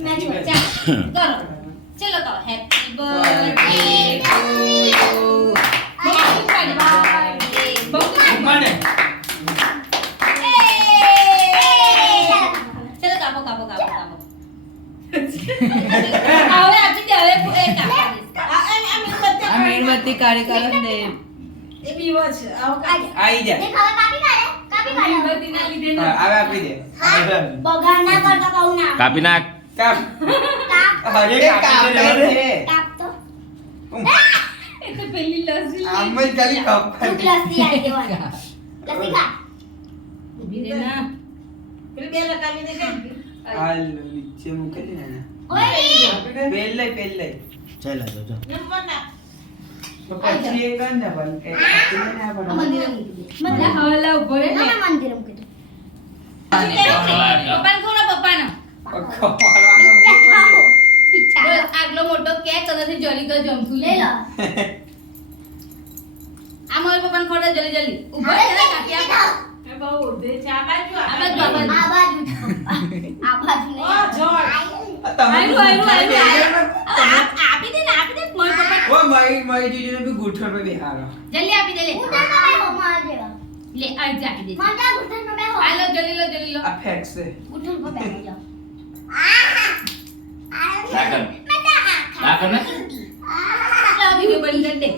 मैं छोड़ जा करो चलो तो happy birthday to you happy birthday મને चलो कापो कापो कापो कापो હવે આપી દે હવે એ કાપા દે આ મીણબત્તી કાળી કલર દે એ બીવો છે આવો કાપી આવી જા દેખ હવે કાપી કાઢે બધી ના લીધે હા, હવે આપી દે બગાડ ના કરતા કહું ના કાપી નાખ. કાપ કાપ અરે કાપે છે કાપ તો એ તો પેલી લસી આમ જ ખાલી કાપ તું લસ્સી આવી દેવાની લસ્સી ખા ઉભી રે ના પેલી બે લગાવીને કેમ હાલ નીચે મૂકેલી ને ઓય પહેલે ચાલ આ જો નંબર ના તો પછી એ કર ને પણ કે આપીને ના પડે મંદિર મૂકી દે મને હવાલા ઉભો રે ને ના મંદિર મૂકી દે પપ્પાને કોના પપ્પાનો ખવાડવાનો ખાઓ પિક્ચર બોલ આગલો મોટો કેક કદાથી જલી તો જમતું લઈ લો આ મારા પપ્પાને ખોડા જલ્દી જલ્દી ઉભો રે ને કાપી આપ એ બહુ દે ચા બાજુ આ બાજુ આ બાજુ આ બાજુ નહીં આપી દે ને મારા પપ્પા ઓ મારી જીજુને બી ગુઠણ પર બેહારો જલ્દી આપી દે લે ઘૂંટણ માં બેહો માર જેવા લે આ જ આપી દે મારા ઘૂંટણ માં બેહો આ લો જલ્દી લો આ ફેક્સ છે ઘૂંટણ પર બેહો જાઓ ના કર. ના કર ને. લાવ દીવે બંધ કરી દે